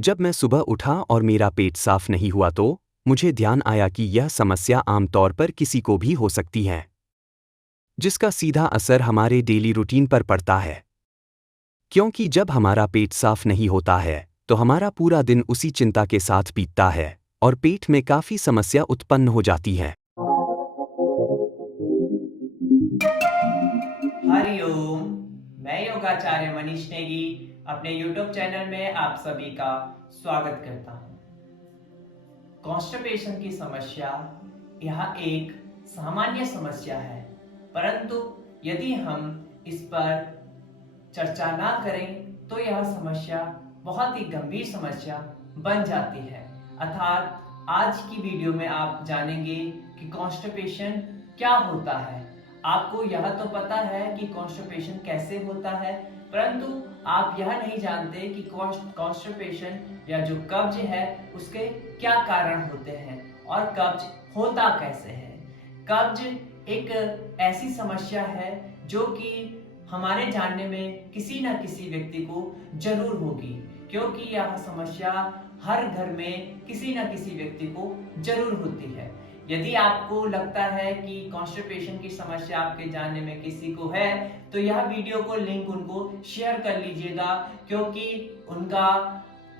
जब मैं सुबह उठा और मेरा पेट साफ नहीं हुआ तो मुझे ध्यान आया कि यह समस्या आमतौर पर किसी को भी हो सकती है, जिसका सीधा असर हमारे डेली रूटीन पर पड़ता है। क्योंकि जब हमारा पेट साफ नहीं होता है, तो हमारा पूरा दिन उसी चिंता के साथ बीतता है और पेट में काफ़ी समस्या उत्पन्न हो जाती है। हरिओम। मैं योगाचार्य मनीष नेगी अपने YouTube चैनल में आप सभी का स्वागत करता हूं। कॉन्स्टिपेशन की समस्या यह एक सामान्य समस्या है, परंतु यदि हम इस पर चर्चा ना करें तो यह समस्या बहुत ही गंभीर समस्या बन जाती है। अर्थात आज की वीडियो में आप जानेंगे कि कॉन्स्टिपेशन क्या होता है। आपको यह तो पता है कि कॉन्स्टिपेशन कैसे होता है, परंतु आप यह नहीं जानते कि कॉन्स्टिपेशन या जो कब्ज है उसके क्या कारण होते हैं और कब्ज होता कैसे है। कब्ज एक ऐसी समस्या है जो कि हमारे जानने में किसी न किसी व्यक्ति को जरूर होगी, क्योंकि यह समस्या हर घर में किसी न किसी व्यक्ति को जरूर होती है। यदि आपको लगता है कि कॉन्स्टिपेशन की समस्या आपके जानने में किसी को है, तो यह वीडियो को लिंक उनको शेयर कर लीजिएगा, क्योंकि उनका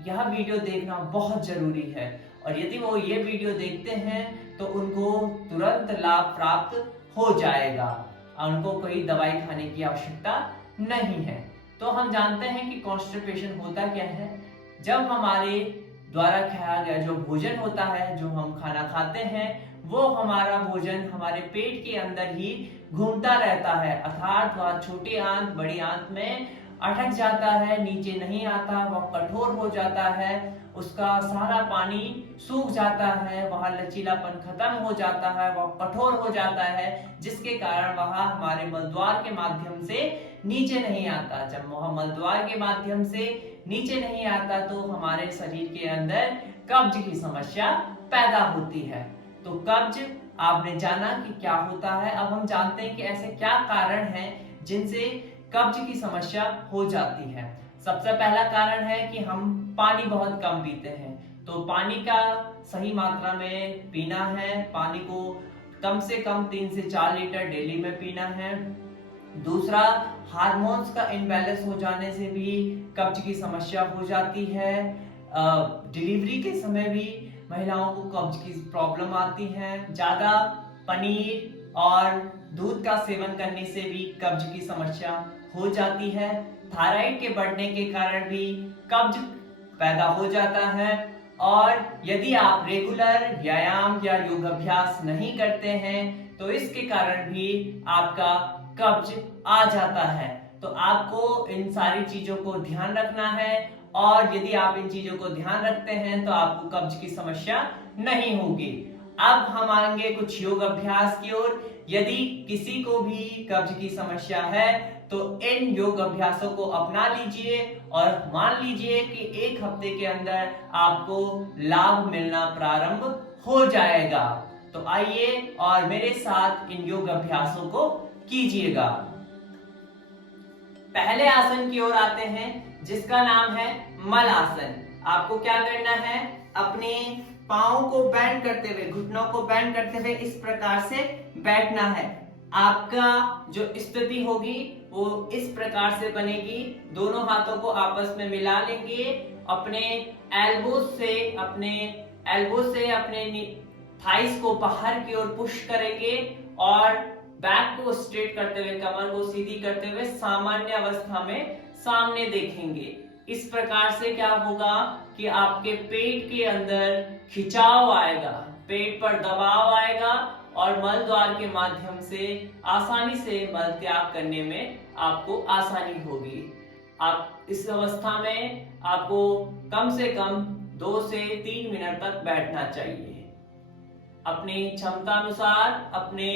यह वीडियो देखना बहुत जरूरी है। और यदि वो ये वीडियो देखते हैं तो उनको तुरंत लाभ प्राप्त हो जाएगा, उनको कोई दवाई खाने की आवश्यकता नहीं है। तो हम जानते हैं कि कॉन्स्टिपेशन होता क्या है। जब हमारे द्वारा खाया गया जो भोजन होता है, जो हम खाना खाते हैं, वो हमारा भोजन हमारे पेट के अंदर ही घूमता रहता है, अर्थात वह छोटी आंत बड़ी आंत में अटक जाता है, नीचे नहीं आता, वह कठोर हो जाता है, उसका सारा पानी सूख जाता है, वह लचीलापन खत्म हो जाता है, वह कठोर हो जाता है, जिसके कारण वह हमारे मलद्वार के माध्यम से नीचे नहीं आता। जब वह मलद्वार के माध्यम से नीचे नहीं आता तो हमारे शरीर के अंदर कब्ज की समस्या पैदा होती है। तो कब्ज आपने जाना कि क्या होता है। अब हम जानते हैं कि ऐसे क्या कारण हैं जिनसे कब्ज की समस्या हो जाती है। सबसे पहला कारण है कि हम पानी बहुत कम पीते हैं। तो पानी का सही मात्रा में पीना है, पानी को कम से कम 3 से 4 लीटर डेली में पीना है। दूसरा, हार्मोन्स का इम्बैलेंस हो जाने से भी कब्ज की समस्या हो जाती है। डिलीवरी के समय भी महिलाओं को कब्ज की प्रॉब्लम आती है। ज्यादा पनीर और दूध का सेवन करने से भी कब्ज की समस्या हो जाती है। थायराइड के बढ़ने के कारण भी कब्ज पैदा हो जाता है। और यदि आप रेगुलर व्यायाम या योग अभ्यास नहीं करते हैं तो इसके कारण भी आपका कब्ज आ जाता है। तो आपको इन सारी चीजों को ध्यान रखना है, और यदि आप इन चीजों को ध्यान रखते हैं तो आपको कब्ज की समस्या नहीं होगी। अब हम आएंगे कुछ योग अभ्यास की ओर। यदि किसी को भी कब्ज की समस्या है तो इन योग अभ्यासों को अपना लीजिए और मान लीजिए कि 1 हफ्ते के अंदर आपको लाभ मिलना प्रारंभ हो जाएगा। तो आइए और मेरे साथ इन योग अभ्यासों को कीजिएगा। पहले आसन की ओर आते हैं, जिसका नाम है मल आसन। आपको क्या करना है, अपने पांव को बेंड करते हुए, घुटनों को बेंड करते हुए इस प्रकार से बैठना है। आपका जो स्थिति होगी वो इस प्रकार से बनेगी। दोनों हाथों को आपस में मिला लेंगे, अपने एल्बो से अपने थाइस को बाहर की ओर पुश करेंगे और बैक को स्ट्रेट करते हुए, कमर को सीधी करते हुए सामान्य अवस्था में सामने देखेंगे। इस प्रकार से क्या होगा कि आपके पेट के अंदर खिंचाव आएगा, पेट पर दबाव आएगा और मल द्वार के माध्यम से आसानी से मल त्याग करने में आपको आसानी होगी। आप इस अवस्था में आपको कम से कम 2 से 3 मिनट तक बैठना चाहिए। अपनी क्षमता अनुसार, अपने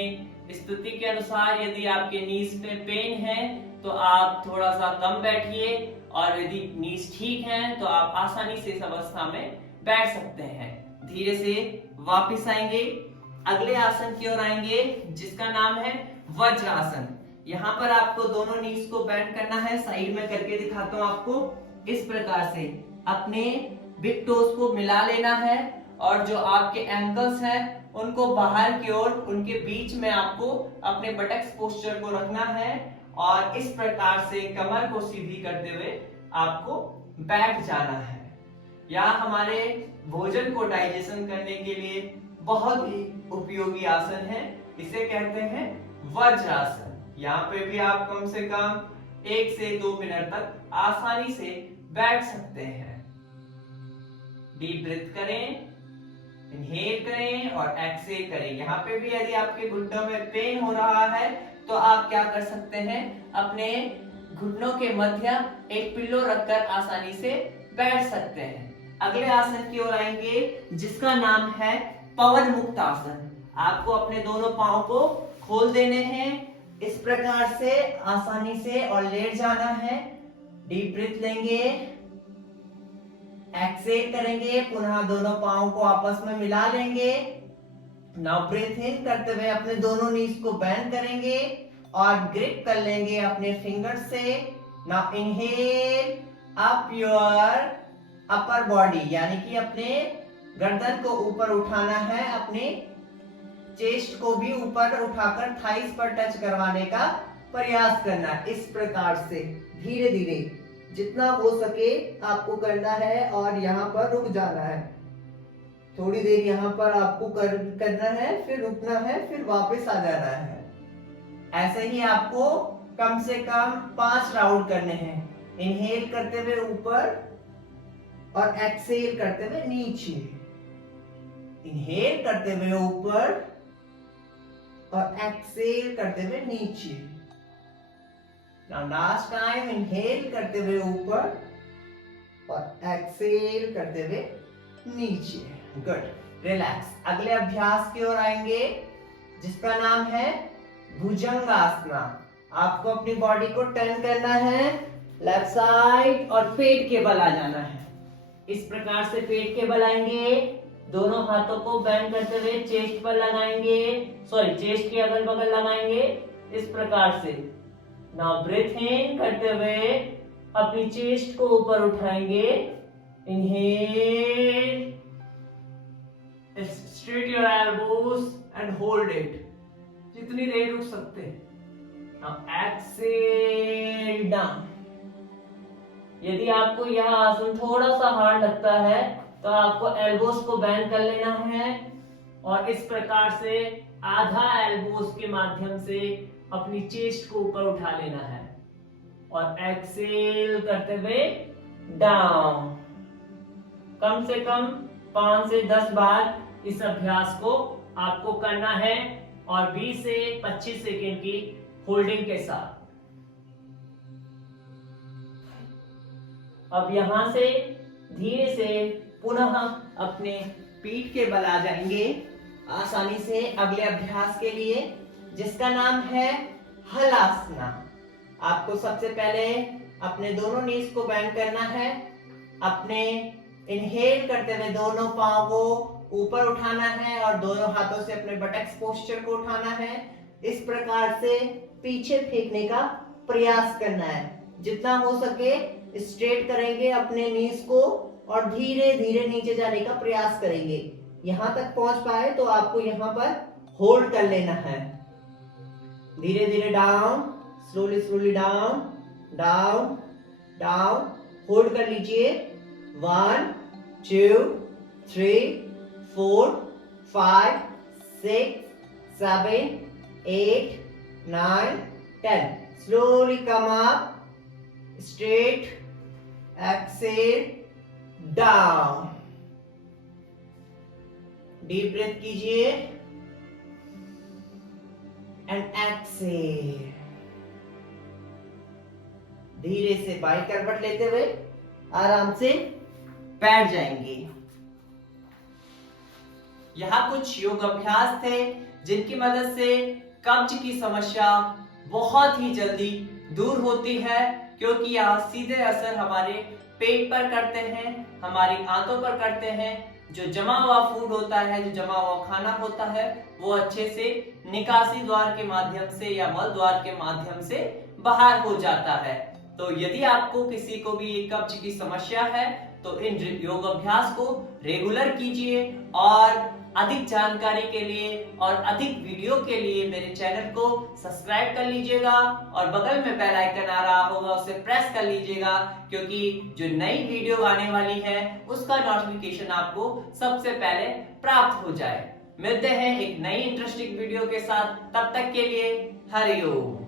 स्थिति के अनुसार, यदि आपके नीज में पेन है तो आप थोड़ा सा कम बैठिए, और यदि नीज ठीक है तो आप आसानी से इस अवस्था में बैठ सकते हैं। धीरे से वापस आएंगे, अगले आसन की ओर आएंगे, जिसका नाम है वज्रासन। यहाँ पर आपको दोनों नीज को बेंड करना है। साइड में करके दिखाता हूँ आपको। इस प्रकार से अपने बिग टोज को मिला लेना है और जो आपके एंकल्स हैं उनको बाहर की ओर उनके बीच में आपको अपने बटक्स पोस्चर को रखना है और इस प्रकार से कमर को सीधी करते हुए आपको बैठ जाना है। यह हमारे भोजन को डाइजेशन करने के लिए बहुत ही उपयोगी आसन है। इसे कहते हैं वज्रासन। यहाँ पे भी आप कम से कम 1 से 2 मिनट तक आसानी से बैठ सकते हैं। डीप ब्रीथ करें, इनहेल करें और एक्सहेल करें। यहाँ पे भी यदि आपके घुटनों में पेन हो रहा है तो आप क्या कर सकते हैं, अपने घुटनों के मध्य एक पिल्लो रखकर आसानी से बैठ सकते हैं। अगले आसन की ओर आएंगे जिसका नाम है पवन मुक्त आसन। आपको अपने दोनों पांव को खोल देने हैं इस प्रकार से आसानी से और लेट जाना है। डीप ब्रीथ लेंगे, एक्सहेल करेंगे, पुनः दोनों पांव को आपस में मिला लेंगे। नाउ ब्रीथ इन करते हुए अपने दोनों नीज को बेंड करेंगे और ग्रिप कर लेंगे अपने फिंगर से। Now inhale up your upper body, यानी कि अपने गर्दन को ऊपर उठाना है, अपने चेस्ट को भी ऊपर उठाकर थाइस पर टच करवाने का प्रयास करना। इस प्रकार से धीरे धीरे जितना हो सके आपको करना है और यहाँ पर रुक जाना है। थोड़ी देर यहाँ पर आपको करना है, फिर रुकना है, फिर वापस आ जाना है। ऐसे ही आपको कम से कम 5 राउंड करने हैं। इनहेल करते हुए ऊपर और एक्सहेल करते हुए नीचे। इनहेल करते हुए ऊपर और एक्सहेल करते हुए नीचे। नाउ लास्ट टाइम इनहेल करते हुए ऊपर और एक्सहेल करते हुए नीचे। Good, relax. अगले अभ्यास की ओर आएंगे जिसका नाम है भुजंगासना। आपको अपनी बॉडी को टर्न करना है लेफ्ट साइड और पेट के बल आ जाना है। इस प्रकार से पेट के बल आएंगे, दोनों हाथों को बेंड करते हुए चेस्ट पर लगाएंगे, चेस्ट के अगल बगल लगाएंगे इस प्रकार से। नाउ ब्रीथ इन करते हुए अपनी चेस्ट को ऊपर उठाएंगे। Inhale, straight your elbows and hold it, जितनी देर रुक सकते हैं। Now exhale down. यदि आपको यह आसन थोड़ा सा हार्ड लगता है तो आपको एल्बोस को बेंड कर लेना है और इस प्रकार से आधा एल्बोस के माध्यम से अपनी चेस्ट को ऊपर उठा लेना है और एक्सहेल करते हुए डाउन। कम से कम 5 से 10 बार इस अभ्यास को आपको करना है और 20 से 25 सेकेंड की होल्डिंग के साथ। अब यहां से धीरे से पुनः अपने पीठ के बल आ जाएंगे आसानी से अगले अभ्यास के लिए जिसका नाम है हलासना। आपको सबसे पहले अपने दोनों नीज को बेंड करना है। अपने इनहेल करते हुए दोनों पांव को ऊपर उठाना है और दोनों हाथों से अपने बटक्स पोस्चर को उठाना है। इस प्रकार से पीछे फेंकने का प्रयास करना है। जितना हो सके स्ट्रेट करेंगे अपने नीज को और धीरे धीरे नीचे जाने का प्रयास करेंगे। यहां तक पहुंच पाए तो आपको यहां पर होल्ड कर लेना है। धीरे धीरे down, slowly slowly down, down, down, hold कर लीजिए। 1 2 3 4 5 6 7 8 9 10. Slowly come up, straight, exhale, down. Deep breath कीजिए and exhale. धीरे से बाई करवट लेते हुए आराम से बैठ जाएंगे। यहाँ कुछ योग अभ्यास थे जिनकी मदद से कब्ज की समस्या बहुत ही जल्दी दूर होती है, क्योंकि यह सीधे असर हमारे पेट पर करते हैं, हमारी आंतों पर करते हैं। जो जमा हुआ फूड होता है, जो जमा हुआ खाना होता है, वो अच्छे से निकासी द्वार के माध्यम से या मल द्वार के माध्यम से बाहर हो जाता है। तो यदि आपको किसी को भी कब्ज की समस्या है तो इन योग अभ्यास को रेगुलर कीजिए और अधिक जानकारी के लिए और अधिक वीडियो के लिए मेरे चैनल को सब्सक्राइब कर लीजिएगा और बगल में बेल आइकन आ रहा होगा उसे प्रेस कर लीजिएगा, क्योंकि जो नई वीडियो आने वाली है उसका नोटिफिकेशन आपको सबसे पहले प्राप्त हो जाए। मिलते हैं एक नई इंटरेस्टिंग वीडियो के साथ, तब तक के लिए हरि ओम।